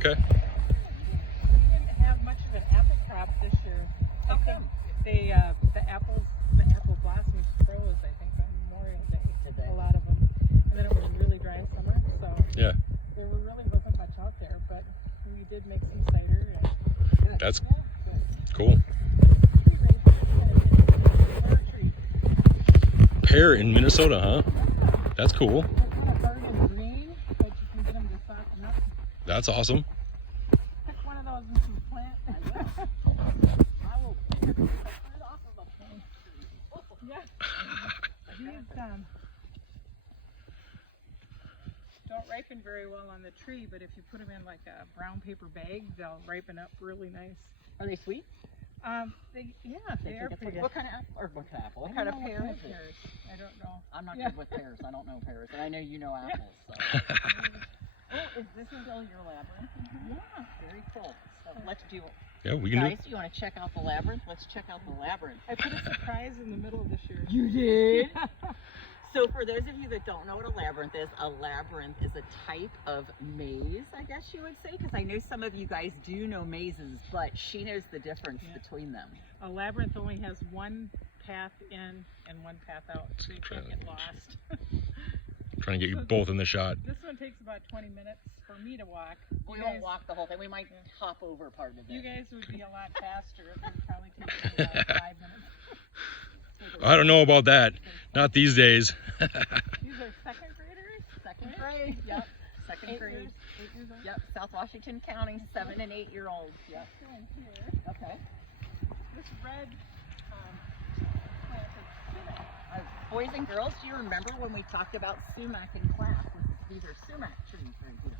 Okay. We didn't have much of an apple crop this year. I think they the apple blossoms froze. I think on Memorial Day. Did they? A lot of them, and then it was a really dry summer, so Yeah. there really wasn't much out there. But we did make some cider. And That's yeah, cool. Pear in Minnesota, huh? That's cool. They're kind of hard and green, but you can get them to soften up. That's awesome. Pick one of those and some plant. I will pick a fruit off of a plane tree. Yeah. These don't ripen very well on the tree, but if you put them in like a brown paper bag, they'll ripen up really nice. Are they sweet? They are pretty good. What kind of apple? Or what kind of apple? What I kind of don't know pear what is kind it? of pears. I don't know. I'm not Yeah. good with pears. I don't know pears. And I know you know apples. So. Oh, is this still your labyrinth? Yeah, very cool. So let's do it. Yeah, we can Guys, you want to check out the labyrinth? Let's check out the labyrinth. I put a surprise in the middle this year. You did? So for those of you that don't know what a labyrinth is a type of maze, I guess you would say, because I know some of you guys do know mazes, but she knows the difference between them. A labyrinth only has one path in and one path out, so you can't get lost. Trying to get you both in the shot. This one takes about 20 minutes for me to walk. We You won't guys- walk the whole thing. We might hop over part of it. You guys would be a lot faster. It would probably take me about 5 minutes. I don't know about that. Not these days. These are second graders? Second grade, yep. Second grade. 8 years old. Yep, South Washington County, 7 and 8 year olds. Yep. Going here. Okay. This red planted sumac. Boys and girls, do you remember when we talked about sumac in class? These are sumac trees right here.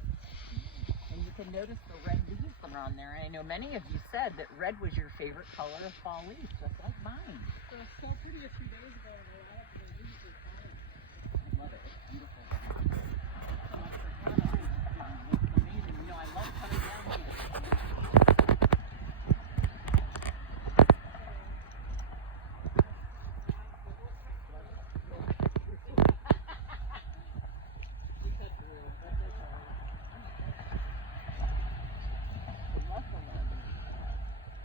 And you can notice the red leaves that are on there. And I know many of you said that red was your favorite color of fall leaf, just like mine. It was so pretty a few days ago, and a lot of the leaves are falling. I love it. It's beautiful. So much for Kanne. It's amazing. You know, I love coming down here.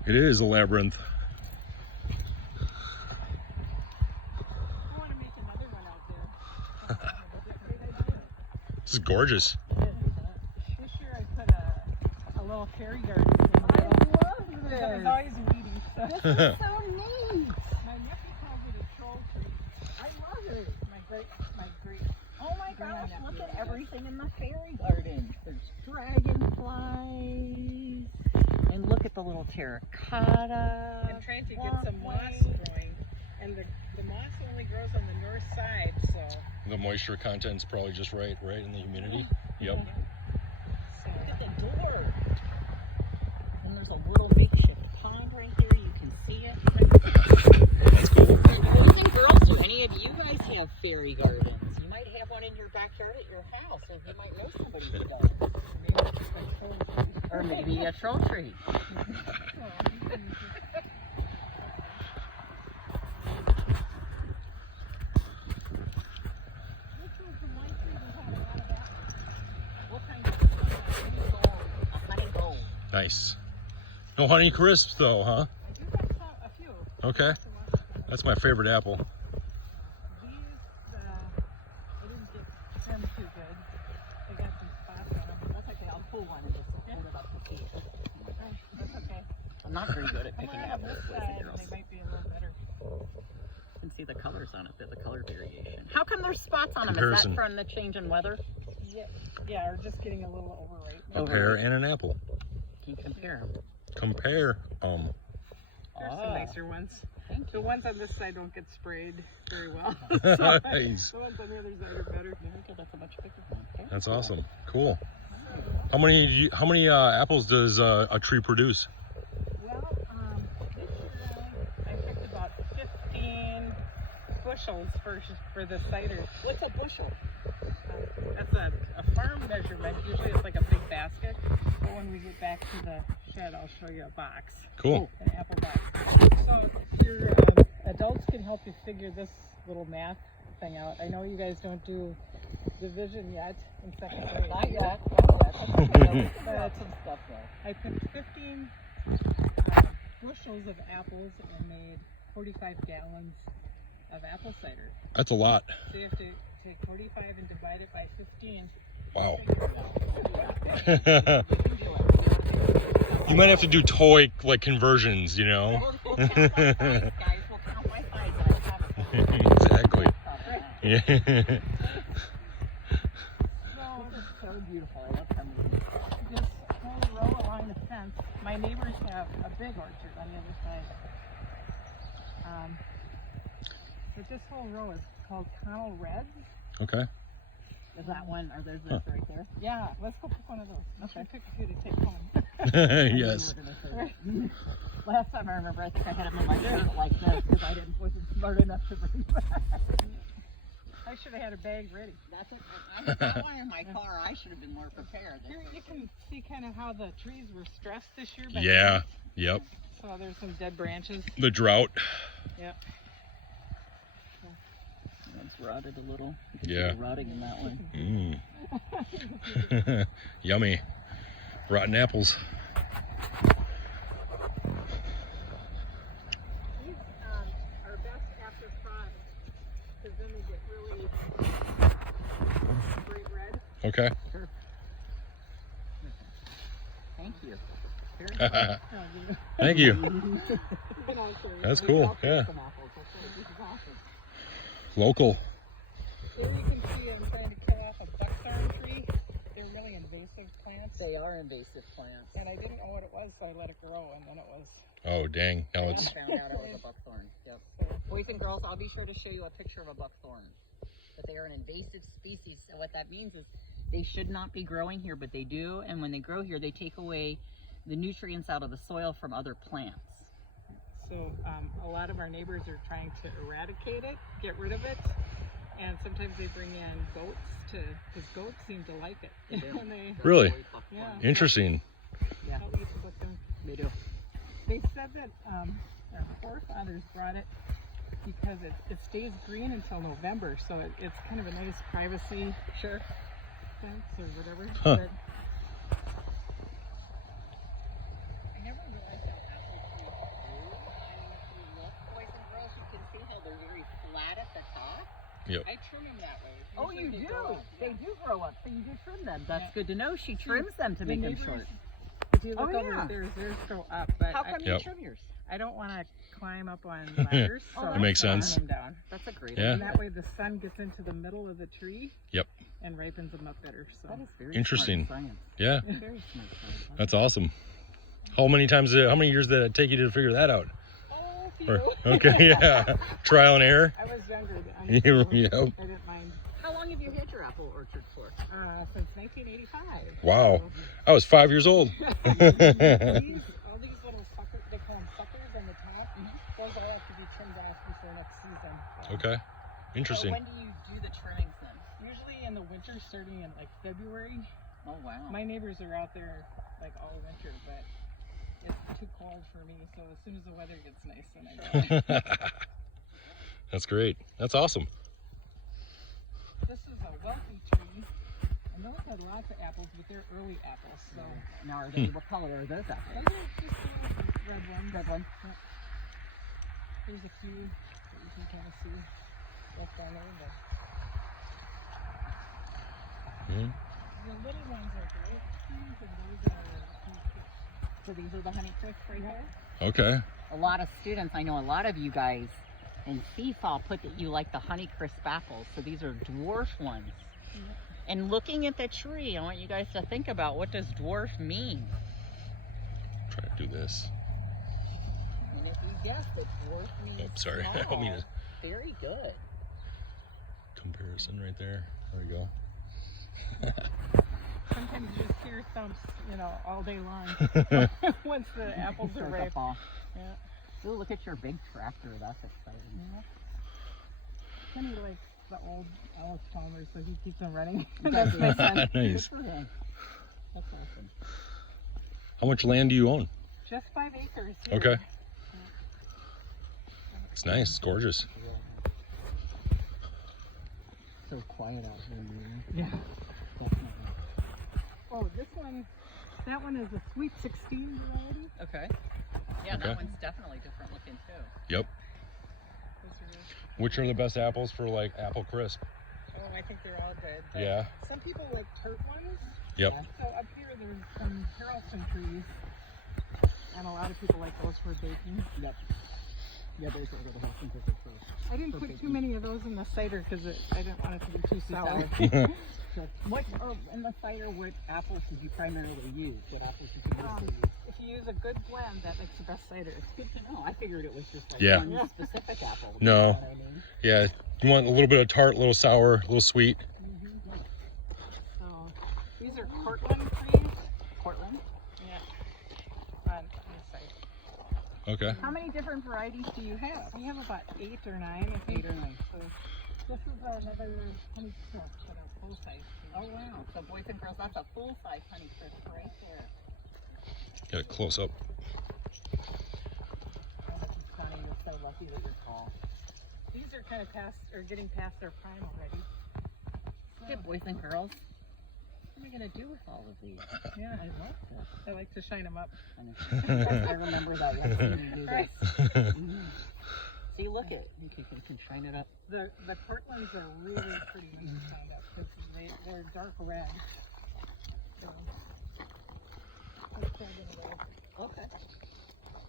It is a labyrinth. I want to make another one out there. This is gorgeous. This year I put a little fairy garden in the middle. love It was always weedy. So. This is so neat. My nephew calls it a troll tree. I love it. My great. Oh my gosh, look at everything in the fairy garden. There's dragonflies. And look at the little terracotta. I'm trying to get some moss walkway. growing, and the moss only grows on the north side, so. The moisture content's probably just right in the humidity. Yep. So Look at the door. And there's a little makeshift pond right there. You can see it. That's cool. Boys and girls, do any of you guys have fairy gardens? You might have one in your backyard at your house, or you might know somebody who does. maybe it's just a troll tree. Or maybe a troll tree. Honey gold. Nice. No honey crisps though, huh? A few. Okay. That's my favorite apple. These, I didn't get them too good. They got some spots on them. That's okay, I'll pull one and just hold it up to see it. That's okay. I'm not very good at I'm picking gonna have apples, this boys side, and and girls. they might be a little better. You can see the colors on it, there's a color variation. How come there's spots on them? Is Comparison. that from the change in weather? Yeah, or just getting a little overripe. A Over. pear and an apple. Can you compare them? Compare. There's some nicer ones. Thank The you. ones on this side don't get sprayed very well. Nice. The ones on the other side are better. There we go, that's a much bigger one. Okay. That's awesome. Cool. How many apples does a tree produce? Well, this year I picked about 15 bushels for the cider. What's a bushel? That's a farm measurement. Usually it's like a big basket. But when we get back to the shed, I'll show you a box. Cool. An apple box. So your adults can help you figure this little math thing out. I know you guys don't do division yet in second grade. Not yet. Not yet. That's some stuff though. I picked 15 bushels of apples and made 45 gallons of apple cider. That's a lot. So you have to take 45 and divide it by 15. Wow. You can do it. You might have to do toy like conversions, you know. We'll count my size, guys. We'll count my size. I have it. Exactly. Yeah. This is so beautiful. I love them. This whole row along the fence, my neighbors have a big orchard on the other side. But this whole row is called Kanne Reds. Okay. Is that one? Are those those right there? Yeah, let's go pick one of those. Okay. Pick a few to take home. Yes. Last time I remember, I think I had them in my shirt like this because wasn't smart enough to bring back. I should have had a bag ready. That's it. I got one in my car. I should have been more prepared. Here you can see kind of how the trees were stressed this year. by Yeah. the- Yep. So there's some dead branches. The drought. Yep. It's rotted a little. You can Yeah. see the rotting in that one. Mm. Yummy. Rotten apples. These are best after frost because then they get really bright red. Okay. Sure. Thank you. Very Oh, yeah. Thank you. Get on to it. That's cool. Yeah. Some apples. This is awesome. Local. Here you can see I'm trying to kill off a buckthorn tree. They're really invasive plants. They are invasive plants. And I didn't know what it was, so I let it grow, and then it was. Oh, dang. Now I it's. found out it was a buckthorn. Yep. Boys and girls, I'll be sure to show you a picture of a buckthorn. But they are an invasive species. So what that means is they should not be growing here, but they do. And when they grow here, they take away the nutrients out of the soil from other plants. So a lot of our neighbors are trying to eradicate it, get rid of it, and sometimes they bring in goats because goats seem to like it. They do. And they, Really? yeah, Interesting. Yeah, I'll eat the buckthorn. they do. They said that our forefathers brought it because it stays green until November, so it's kind of a nice privacy Sure. fence or whatever. Huh. But I never realized how apples grew. I mean, if you look, boys and girls, you can see how they're very flat at the top. I trim them that way. Oh, you Usually they do? grow up, They yeah. do grow up, so you do trim them. That's Yeah. good to know. She trims them to The make them neighbors, short. If you look Oh, over yeah. theirs go up, but How come Yep. you trim yours? I don't want to climb up on ladders, so That I makes trim sense. them down. That's a great Yeah. And idea. that way the sun gets into the middle of the tree. Yep. And ripens them up better. So That is very Interesting. smart science. Yeah. Very smart science. That's awesome. How many years did it take you to figure that out? Oh, Or- phew. okay, yeah. Trial and error. I was younger. I Yep. didn't mind. How long have you had your apple orchard for? Since 1985. Wow. I was 5 years old. All these little suckers, they call them suckers on the top. Those all have to be trimmed off before next season. Okay. So Interesting. when do you do the trimmings then? Usually in the winter, starting in like February. Oh, wow. My neighbors are out there like all winter, but it's too cold for me. So as soon as the weather gets nice, then I go. That's great. That's awesome. This is a wealthy tree. And those had lots of apples, but they're early apples. So Now, are they, what color are those apples? those are just the red ones. Red one. There's a few that you can kind of see left on there, but Mhm. the little ones are great. And those are So these are the Honeycrisp right here? Okay. A lot of students, I know a lot of you guys in CFAL put that you like the Honeycrisp apples. So these are dwarf ones. And looking at the tree, I want you guys to think about, what does dwarf mean? Try to do this. And if you guess that dwarf means Oh, sorry. I don't mean to. very good. Comparison right there. There we go. sometimes you just hear thumps, all day long. Once the apples are Start the ripe. fall. Yeah. Ooh, look at your big tractor. That's exciting. Kenny likes the old Alice Palmer, so he keeps them running. That's my son. Nice. Good for him. That's awesome. How much land do you own? Just 5 acres. Here. Okay. It's nice. It's gorgeous. So quiet out here, man. Yeah. Definitely. Oh, this one, that one is a Sweet 16 variety. Okay. Yeah, that one's definitely different looking too. Yep. Which are the best apples for like apple crisp? Oh, I think they're all good. But Yeah. some people like tart ones. Yep. So up here there's some Harrelson trees, and a lot of people like those for baking. Yep. Yeah, those are the best things for. I didn't put too many of those in the cider because I didn't want it to be too sour. What in the cider? What apples did you primarily use? What apples did you mostly use? If you use a good blend, that makes the best cider. It's good to know. I figured it was just like Yeah. one specific apple. No. You know what I mean? Yeah. You want a little bit of tart, a little sour, a little sweet. So these are Cortland trees. Portland. Yeah. On this side. Okay. How many different varieties do you have? We have about 8 or 9, I think. 8 or 9. So this is another honey crisp, but a full size. Oh wow! So boys and girls, that's a full size honey crisp right there. Get it close up. Connie, you're so lucky that you're tall. These are kind of past, or getting past their prime already. Okay, boys and girls. What am I gonna do with all of these? Yeah, I love this. I like to shine them up. I remember that one. You do Right. this. See, look it. You can shine it up. The Cortlands are really pretty when you find out because they're dark red. So, let's try them away. Okay.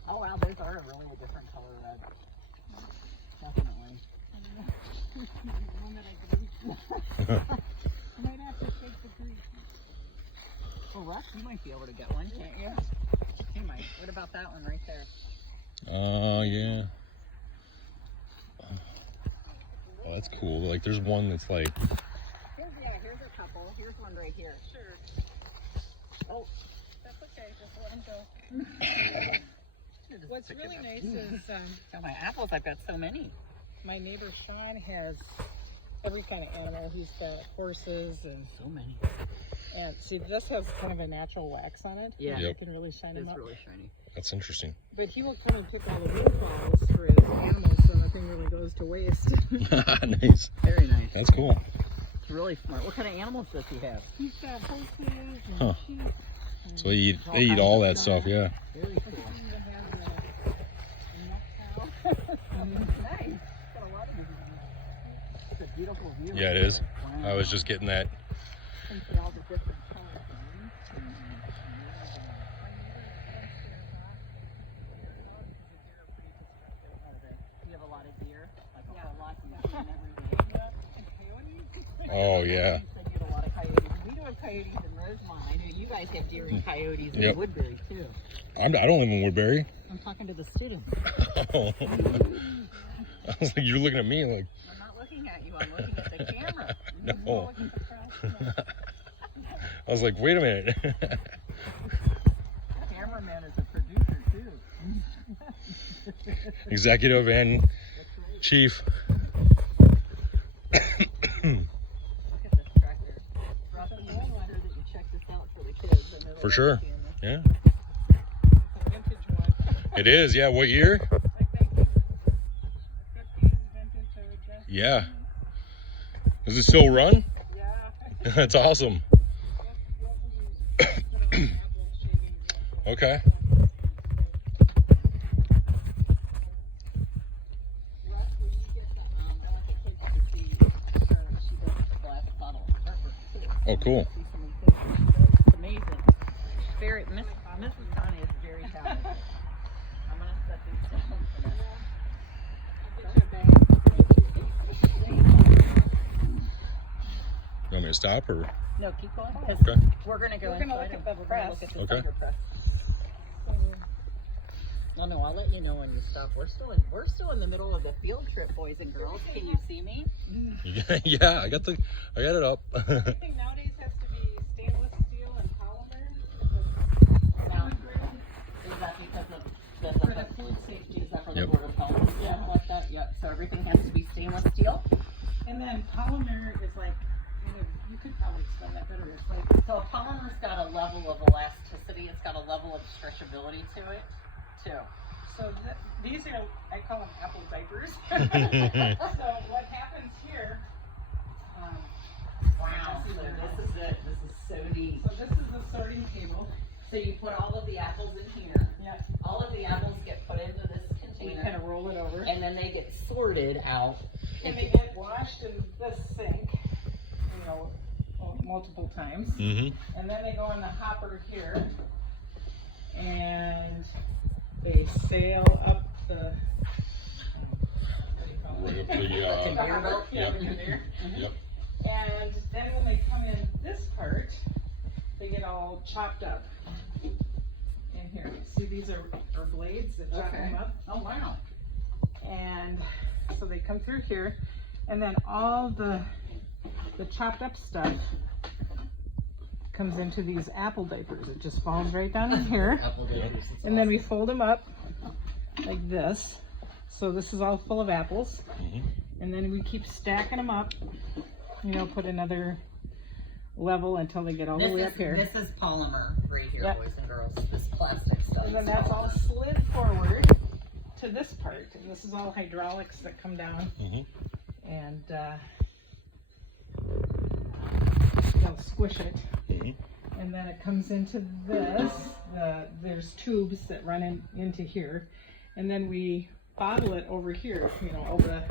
Oh wow, those are really a different color red. Definitely. One that I grew. I might have to take the green. Well, Russ, you might be able to get one, can't you? He might. What about that one right there? Yeah. Oh, that's cool. Like, there's one that's like. Here's a couple. Here's one right here. Sure. Oh, That's okay. Just let them go. What's really nice is got my apples. I've got so many. my neighbor Sean has every kind of animal. He's got horses and So many. see, this has kind of a natural wax on it. Yeah. You Yep. can really shine them It's up. really shiny. That's interesting. But he will come and pick all the windfalls for his animals, so nothing really goes to waste. Nice. Very nice. That's cool. It's really smart. What kind of animals does he have? He's got horses and Huh. sheep. And So they eat all that stuff. Yeah. Very he cool. even has a nut cow. Nice. Got a lot of them. It's a beautiful view. Yeah, it is. Wow. I was just getting that. And see all the different colors. You have a lot of deer? Like a whole lot and everything. Oh yeah. You said you had a lot of coyotes. We do have coyotes in Rosemont. I know you guys have deer and coyotes in Yep. Woodbury too. I don't live in Woodbury. I'm talking to the students. Oh. I was like, you're looking at me like. I'm not looking at you. I'm looking at the camera. No. I was like, wait a minute. Cameraman is a producer too. Executive and That's right. chief. Look at this tractor. Russ, you make sure that you check this out for the kids. I know they For like sure. seeing this. Yeah. It's a vintage one. It is. Yeah. What year? I think 50s vintage, I would guess. Yeah. Does it still run? Yeah. That's awesome. That's what we put on apple shavings. Okay. Russ, when you get that, I want the kids to see her. She does glass bottle artwork too. Oh, cool. See some of the pictures she does. It's amazing. Mrs. Connie is very talented. I'm gonna set these down for now. You want me to stop or? No, keep going. 'Cause Okay. we're gonna go We're gonna inside look and at the we're gonna press. look at the Okay. cider press. Well, no, I'll let you know when you stop. We're still in the middle of the field trip, boys and girls. Can you see me? Yeah, I got it up. Everything nowadays has to be stainless steel and polymer. Now, is that because of For the food safety. is that for the Yep. Board of Health? Yeah, like that. Yep. So everything has to be stainless steel. And then polymer is like, you could probably explain that better. It's like, So polymer's got a level of elasticity. It's got a level of stretchability to it, too. so these are, I call them apple diapers. So what happens here, Wow, so this is it. This is so neat. So this is the sorting table. So you put all of the apples in here. Yeah. All of the apples get put into this We container. kind of roll it over. And then they get sorted out. And they get washed in this sink, you know, multiple times. Mm-hmm. And then they go in the hopper here. And they sail up the, what do you call it? The, conveyor belt? Yeah, the conveyor. Yep. And then when they come in this part, they get all chopped up in here. See, these are blades that chop them up. Oh, wow. And so they come through here, and then all the chopped up stuff comes into these apple diapers. It just falls right down in here. Apple diapers. It's And then we fold them up like this. So this is all full of apples. Mm-hmm. And then we keep stacking them up, you know, put another level until they get all the way up here. This is polymer right here, Yep. boys and girls. This plastic stuff. And then is that's polymer. all slid forward to this part. And this is all hydraulics that come down. Mm-hmm. And they'll squish it. Mm-hmm. And then it comes into this. There's tubes that run into here. And then we bottle it over here. You know, all the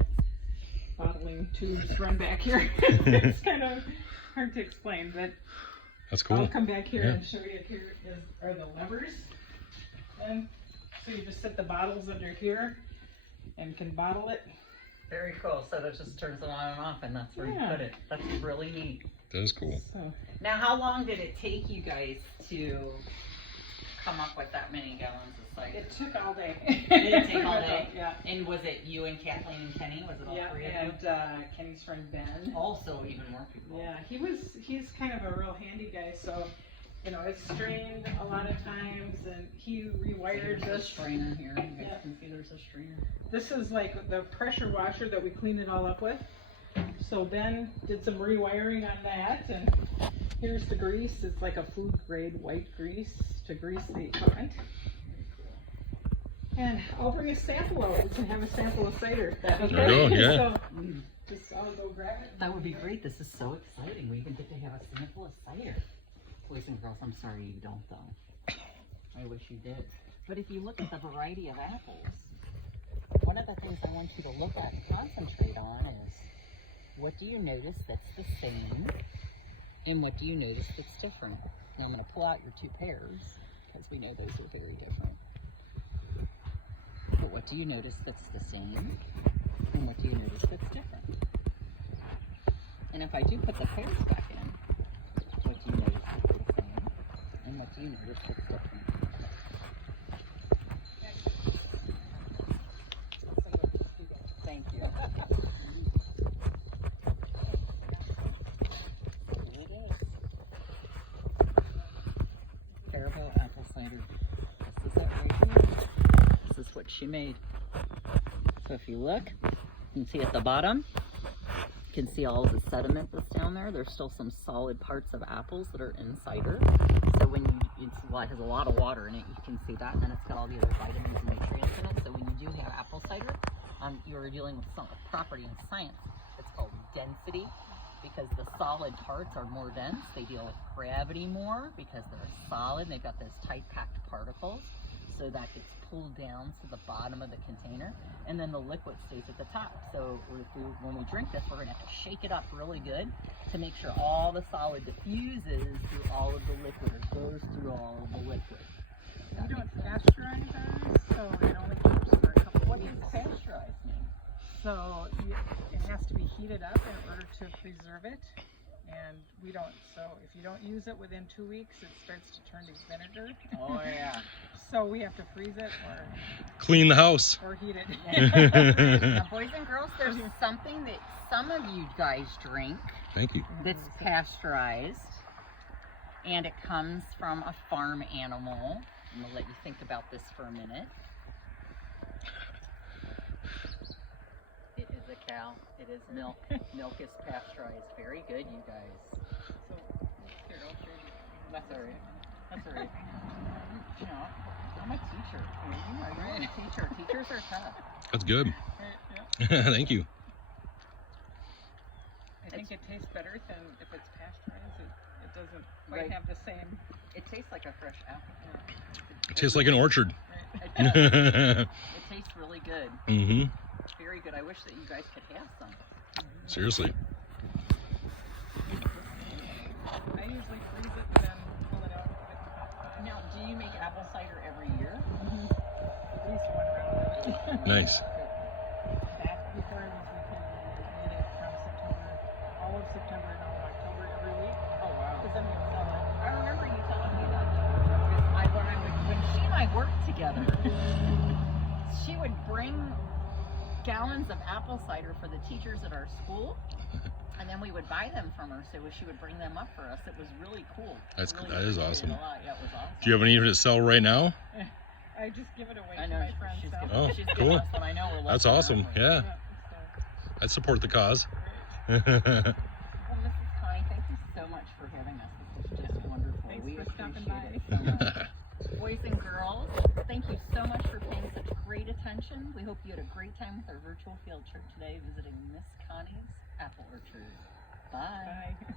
bottling tubes run back here. It's kind of hard to explain, but That's cool. I'll come back here Yeah. and show you. Here are the levers. And so you just set the bottles under here and can bottle it. Very cool. So that just turns it on and off, and that's where Yeah. you put it. That's really neat. That is cool. So Now, how long did it take you guys to come up with that many gallons of cider? it took all day. Did it take all day? Yeah. And was it you and Kathleen and Kenny? Was it all Yeah, three of and you? Kenny's friend Ben. Also, even more people. Yeah, he's kind of a real handy guy, so you know, it's strained a lot of times, and he rewired There's a this. strainer here. You guys Yeah. can see there's a strainer. This is like the pressure washer that we cleaned it all up with. So Ben did some rewiring on that, and here's the grease. It's like a food grade white grease to grease the equipment. And I'll bring a sample out. We can have a sample of cider. There you go, yeah. So, just I'll go grab it. That would be great. This is so exciting. We even get to have a sample of cider. Boys and girls, I'm sorry you don't though. I wish you did. But if you look at the variety of apples, one of the things I want you to look at and concentrate on is, what do you notice that's the same, and what do you notice that's different? Now I'm going to pull out your two pairs, because we know those are very different. But what do you notice that's the same, and what do you notice that's different? And if I do put the pairs back in, what do you notice that's the same, and what do you notice that's different? Thank you. Here it is. Faribault apple cider. This is it right here. This is what she made. So if you look, you can see at the bottom, you can see all of the sediment that's down there. There's still some solid parts of apples that are in cider. So when it has a lot of water in it, you can see that, and then it's got all the other vitamins and nutrients in it. So when you do have apple cider, you're dealing with some property in science. It's called density, because the solid parts are more dense. They deal with gravity more because they're solid. They've got those tight packed particles. So that gets pulled down to the bottom of the container, and then the liquid stays at the top. So when we drink this, we're going to have to shake it up really good to make sure all the solid diffuses through all of the liquid, or goes through all of the liquid. We don't pasteurize ours, so it only keeps for a couple What of does weeks. pasteurize mean? So it has to be heated up in order to preserve it, and we don't. So if you don't use it within 2 weeks, it starts to turn to vinegar. Oh yeah. So we have to freeze it Clean the house. or heat it. Now, boys and girls, there's something that some of you guys drink Thank you. that's pasteurized, and it comes from a farm animal. I'm gonna let you think about this for a minute. It is a cow. It is milk. Milk is pasteurized. Very good, you guys. So here, I'll trade you. That's all right. That's all right. You know, I'm a teacher. You know, you're a teacher. Teachers are tough. That's good. Yeah. Thank you. think it tastes better than if it's pasteurized. It doesn't quite Right. have the same. It tastes like a fresh apple. It tastes like an orchard. It does. It tastes really good. Mm-hmm. Very good. I wish that you guys could have some. Seriously. I usually freeze it and then pull it out. Now, do you make apple cider every year? At least one round. Nice. Back before it was, we made it from September, all of September and all of October every week. Oh wow. Because then we'd sell it. I remember you telling me that. When she and I worked together, she would bring gallons of apple cider for the teachers at our school, and then we would buy them from her. So she would bring them up for us. It was really cool. That is appreciated awesome. it a lot. Yeah, it was awesome. Do you have any to sell right now? I just give it away I to know my friends. she's so. giving, Oh, she's cool. giving us what I know we're lucky That's awesome. enough with. Yeah, So, I'd support the cause. Well, Mrs. Connie, thank you so much for having us. This is just wonderful. Thanks We for stopping appreciate by. it so much. Boys and girls, thank you so much for paying such great attention. We hope you had a great time with our virtual field trip today visiting Miss Connie's apple orchard. Bye. Bye.